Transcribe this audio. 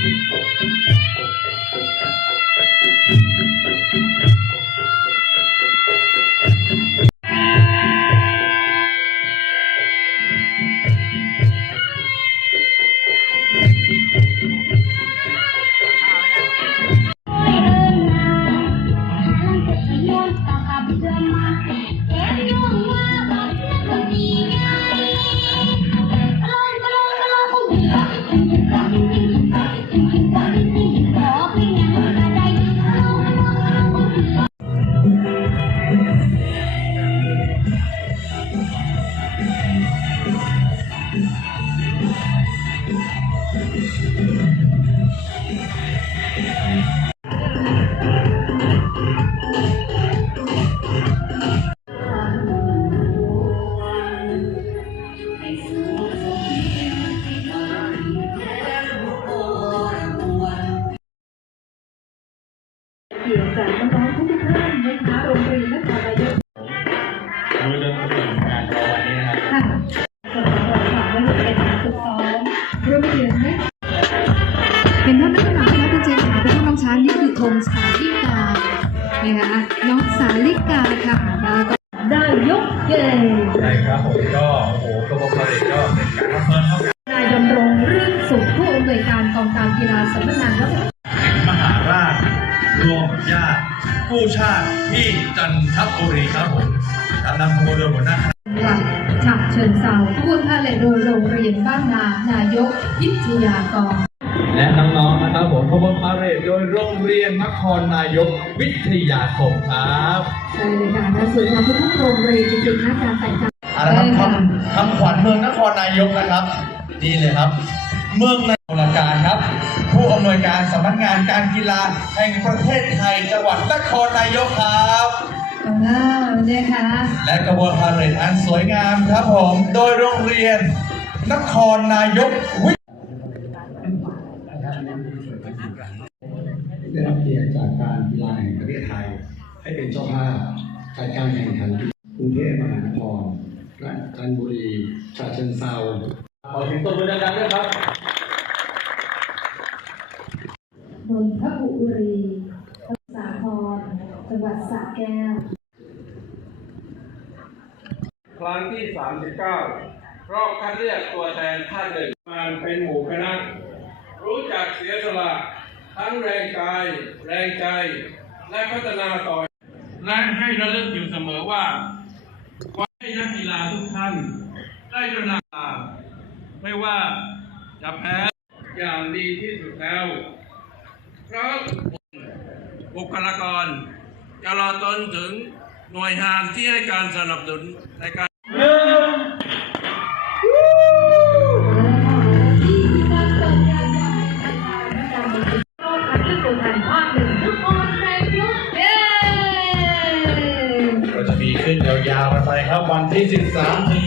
กี่ยวกับน้องๆทุกท่านนะคะโรงเรียนนครนายกมือเดินมาถึงงานเราวันนี้นะครับค่ะสำหรับเราค่ะไม่ว่าจะเป็นการฝึกซ้อมรวมไปถึงนะเป็นท่านนักหนานะคะคุณเจนค่ะเป็นน้องช้างนี่คือธงสาลิกานะคะน้องสาลิกาค่ะแล้วก็ได้ยกเย้ใช่ครับผมก็โอ้โหกบพาเรตก็เป็นการรับเงินเข้า กู้ชาติที่จันทบุรีครับผมครับนำขบวนโดยหัวหน้าคณะจังหวัดฉะเชิงเทราขบวนพาเลทโดยโรงเรียนบ้านนานายกวิทยากรและน้องๆนะครับผมขบวนพาเรตโดยโรงเรียนนครนายกวิทยาคมครับใช่เลยค่ะและสวยงามทุกๆโรงเรียนจริงๆนะการแต่งกายเอาละครับคำคำขวัญเมืองนครนายกนะครับนี่เลยครับ เมืองในโครงการครับ ผู้อำนวยการสำนักงานการกีฬาแห่งประเทศไทยจังหวัดนครนายกครับว้าวนะคะและกระบวนพาเหรดอันสวยงามครับผม โดยโรงเรียน นครนายกวิทได้รับเกียรติจากการกีฬาแห่งประเทศไทย ให้เป็นเจ้าภาพจัดการแข่งขันกรุงเทพมหานครราชจันทบุรีฉะเชิงเทราขอถึงตัวมือดังๆด้วยครับ นนท บุรีสาครจังหวัดสระแก้ว ครั้งที่ 39 รอบคัดเลือกตัวแทนภาคหนึ่งมาเป็นหมู่คณะ รู้จักเสียสละทั้งแรงกาย แรงใจ และพัฒนาต่อ และให้ระลึกอยู่เสมอว่าขอให้นักกีฬาทุกท่าน ได้ตระหนักไม่ว่าจะแพ้อย่างดีที่สุดแล้ว พราะบุคลากรจะรอจนถึงหน่วยงานที่ให้การสนับสนุนในการที่มีการเปิดงานอย่างเป็นทางการในการรอบคัดเลือกตัวแทนภาคหนึ่งทุกคนแรงยุกเย้ก็จะมีขึ้นยาวๆกันไปครับวันที่ 13 ถึง